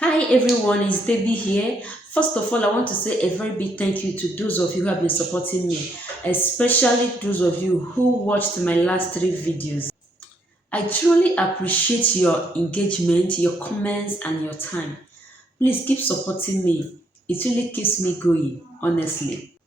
Hi everyone, it's Debbie here. First of all, I want to say a very big thank you to those of you who have been supporting me, especially those of you who watched my last three videos. I truly appreciate your engagement, your comments, and your time. Please keep supporting me. It really keeps me going, honestly.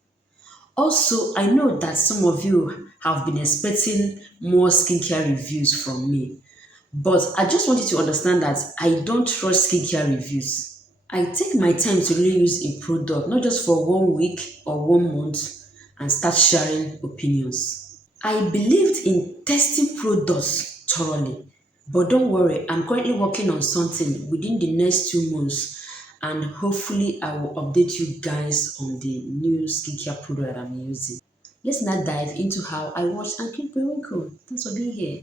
Also, I know that some of you have been expecting more skincare reviews from me. But I just want you to understand that I don't trust skincare reviews. I take my time to really use a product, not just for 1 week or 1 month, and start sharing opinions. I believed in testing products thoroughly. But don't worry, I'm currently working on something within the next 2 months, and hopefully, I will update you guys on the new skincare product that I'm using. Let's now dive into how I wash and keep Periwinkle. Thanks for being here.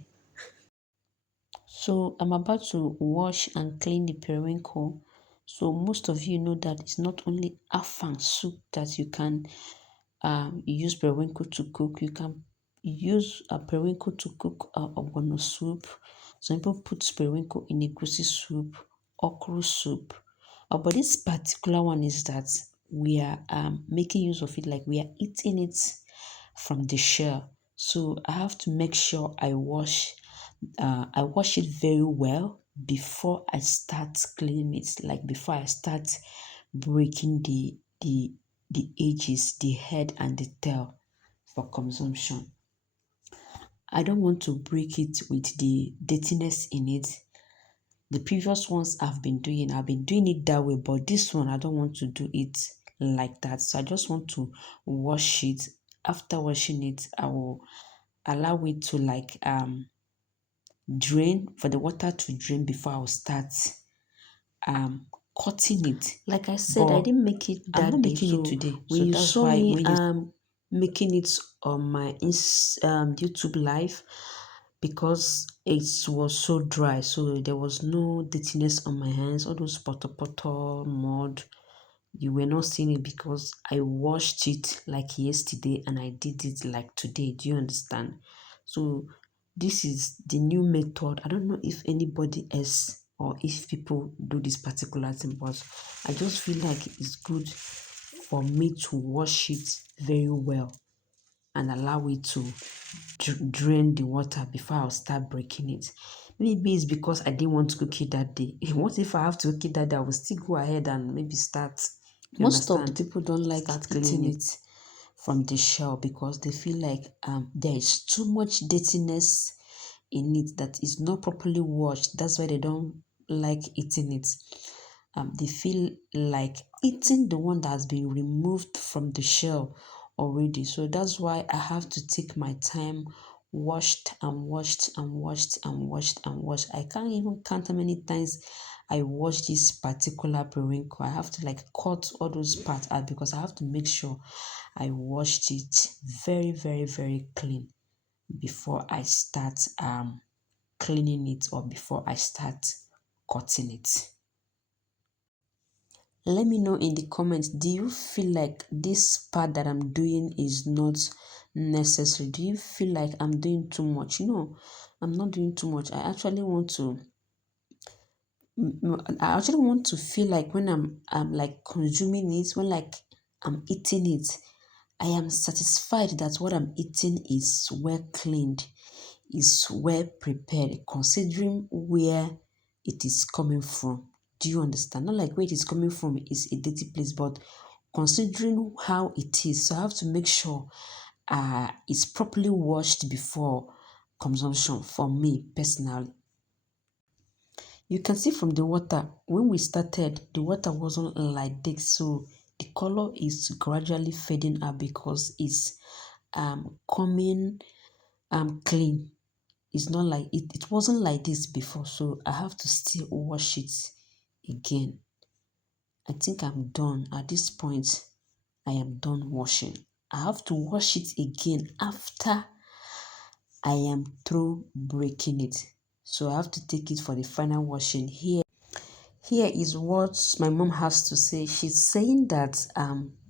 So I'm about to wash and clean the periwinkle. So most of you know that it's not only afang soup that you can use periwinkle to cook. You can use a periwinkle to cook ogbono soup. Some people put periwinkle in egusi soup, okra soup. But this particular one is that we are making use of it like we are eating it from the shell. So I have to make sure I wash it very well before I start cleaning it. Like before I start breaking the edges, the head and the tail for consumption. I don't want to break it with the dirtiness in it. The previous ones I've been doing it that way, but this one I don't want to do it like that. So I just want to wash it. After washing it, I will allow it to drain for the water to drain before I'll start cutting it. Like I said, I But didn't make it I'm not that day. making it So today. when So you that's saw why me when you making it on my YouTube live, because it was so dry, so there was no dirtiness on my hands, all those potter mud. You were not seeing it because I washed it like yesterday and I did it like today. Do you understand? So this is the new method. I don't know if anybody else or if people do this particular thing, but I just feel like it's good for me to wash it very well and allow it to drain the water before I'll start breaking it. Maybe it's because I didn't want to cook it that day. What if I have to cook it that day? I will still go ahead and maybe start. You most of the understand? people don't like Start eating cleaning it. it from the shell because they feel like there is too much dirtiness in it that is not properly washed. That's why they don't like eating it. They feel like eating the one that has been removed from the shell already. So that's why I have to take my time, washed and washed and washed and washed and washed. I can't even count how many times I wash this particular periwinkle. I have to like cut all those parts out because I have to make sure I washed it very, very, very clean before I start cleaning it or before I start cutting it. Let me know in the comments, do you feel like this part that I'm doing is not necessary? Do you feel like I'm doing too much? No, I'm not doing too much. I actually want to feel like when I'm like consuming it, when like I'm eating it, I am satisfied that what I'm eating is well cleaned, is well prepared, considering where it is coming from. Do you understand? Not like where it is coming from is a dirty place, but considering how it is. So I have to make sure it's properly washed before consumption for me personally. You can see from the water, when we started, the water wasn't like this. So the color is gradually fading out because it's coming clean. It's not like it wasn't like this before. So I have to still wash it again. I think I'm done. At this point, I am done washing. I have to wash it again after I am through breaking it. So I have to take it for the final washing here. Here is what my mom has to say. She's saying that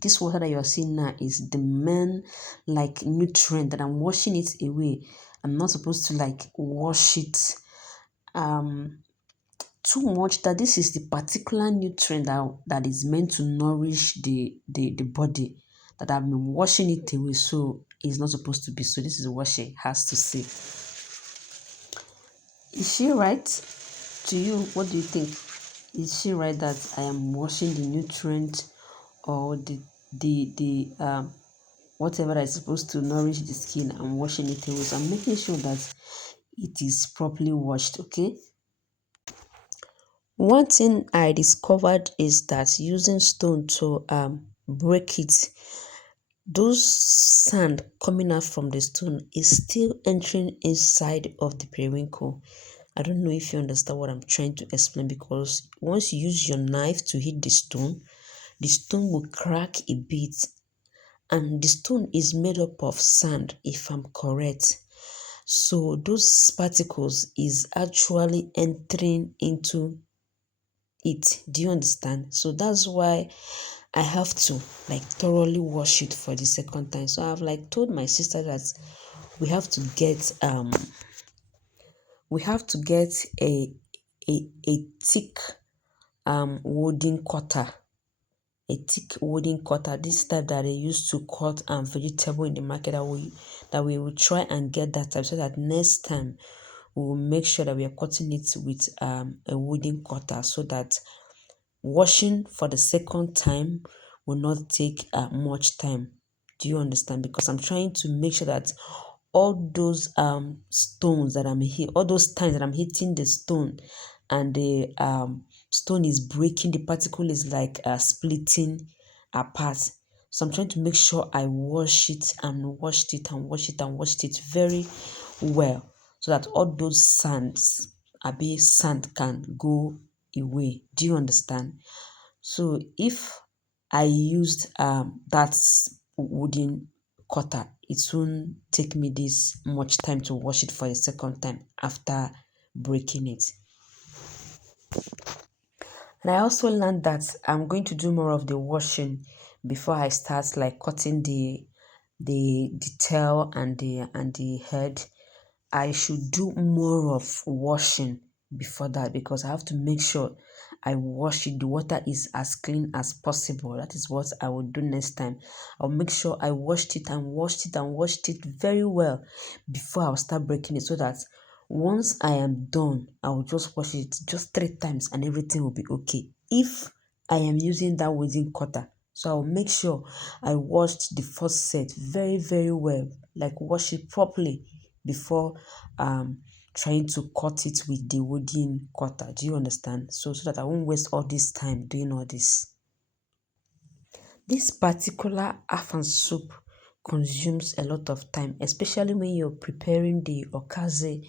this water that you're seeing now is the main like nutrient that I'm washing it away. I'm not supposed to like wash it um too much that this is the particular nutrient that is meant to nourish the body, that I've been washing it away, so it's not supposed to be. So this is what she has to say. Is she right? To you, what do you think? Is she right that I am washing the nutrient, or the whatever that is supposed to nourish the skin, I'm washing it away? So I'm making sure that it is properly washed, okay? One thing I discovered is that using stone to break it, those sand coming out from the stone is still entering inside of the periwinkle. I don't know if you understand what I'm trying to explain, because once you use your knife to hit the stone will crack a bit, and the stone is made up of sand, if I'm correct. So those particles is actually entering into it. Do you understand? So that's why I have to like thoroughly wash it for the second time. So I've like told my sister that we have to get a thick wooden cutter. A thick wooden cutter, this type that they used to cut vegetable in the market, that we will try and get that type, so that next time we will make sure that we are cutting it with a wooden cutter, so that washing for the second time will not take much time. Do you understand? Because I'm trying to make sure that all those stones that I'm hitting, all those times that I'm hitting the stone, and the stone is breaking, the particle is like splitting apart. So I'm trying to make sure I wash it and washed it and wash it and washed it very well, so that all those sand can go away. Do you understand? So if I used that wooden cutter, it won't take me this much time to wash it for the second time after breaking it. And I also learned that I'm going to do more of the washing before I start like cutting the tail and the head. I should do more of washing before that, because I have to make sure I wash it. The water is as clean as possible. That is what I will do next time. I'll make sure I washed it and washed it and washed it very well before I'll start breaking it, so that once I am done, I will just wash it just 3 times and everything will be okay. If I am using that wooden cutter, so I'll make sure I washed the first set very, very well, like wash it properly before trying to cut it with the wooden cutter. Do you understand? So that I won't waste all this time doing all this. This particular afan soup consumes a lot of time, especially when you're preparing the okaze.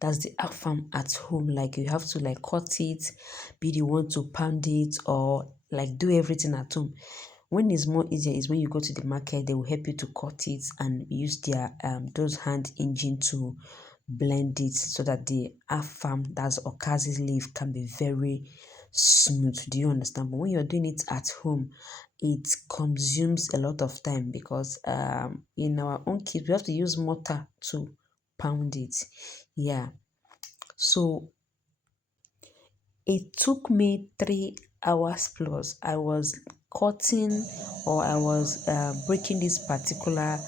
That's the afam at home. Like you have to like cut it, be the one to pound it, or like do everything at home. When it's more easier is when you go to the market, they will help you to cut it and use their those hand engine to blend it, so that the afam, that's okazi leaf, can be very smooth. Do you understand? But when you're doing it at home, it consumes a lot of time, because in our own case we have to use mortar to pound it. Yeah. So it took me 3 hours plus. I was cutting, or I was breaking this particular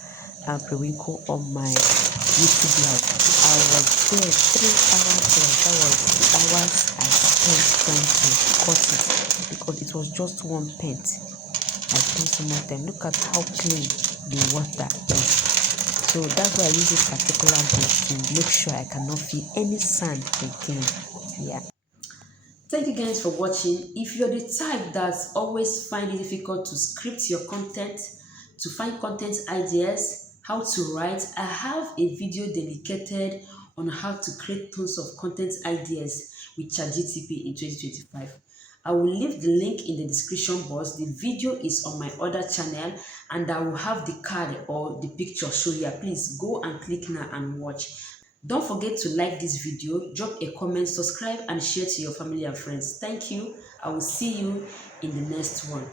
periwinkle on my YouTube live. I was there 3 hours plus. That was the hours I spent trying to cut it, because it was just one pent. I spent so much time. Look at how clean the water is. So that's why I use this particular brush to make sure I cannot feel any sand again. Yeah. Thank you guys for watching. If you're the type that always find it difficult to script your content, to find content ideas, how to write, I have a video dedicated on how to create tons of content ideas with ChatGTP in 2025. I will leave the link in the description box. The video is on my other channel, and I will have the card or the picture show here. Please go and click now and watch. Don't forget to like this video, drop a comment, subscribe and share to your family and friends. Thank you. I will see you in the next one.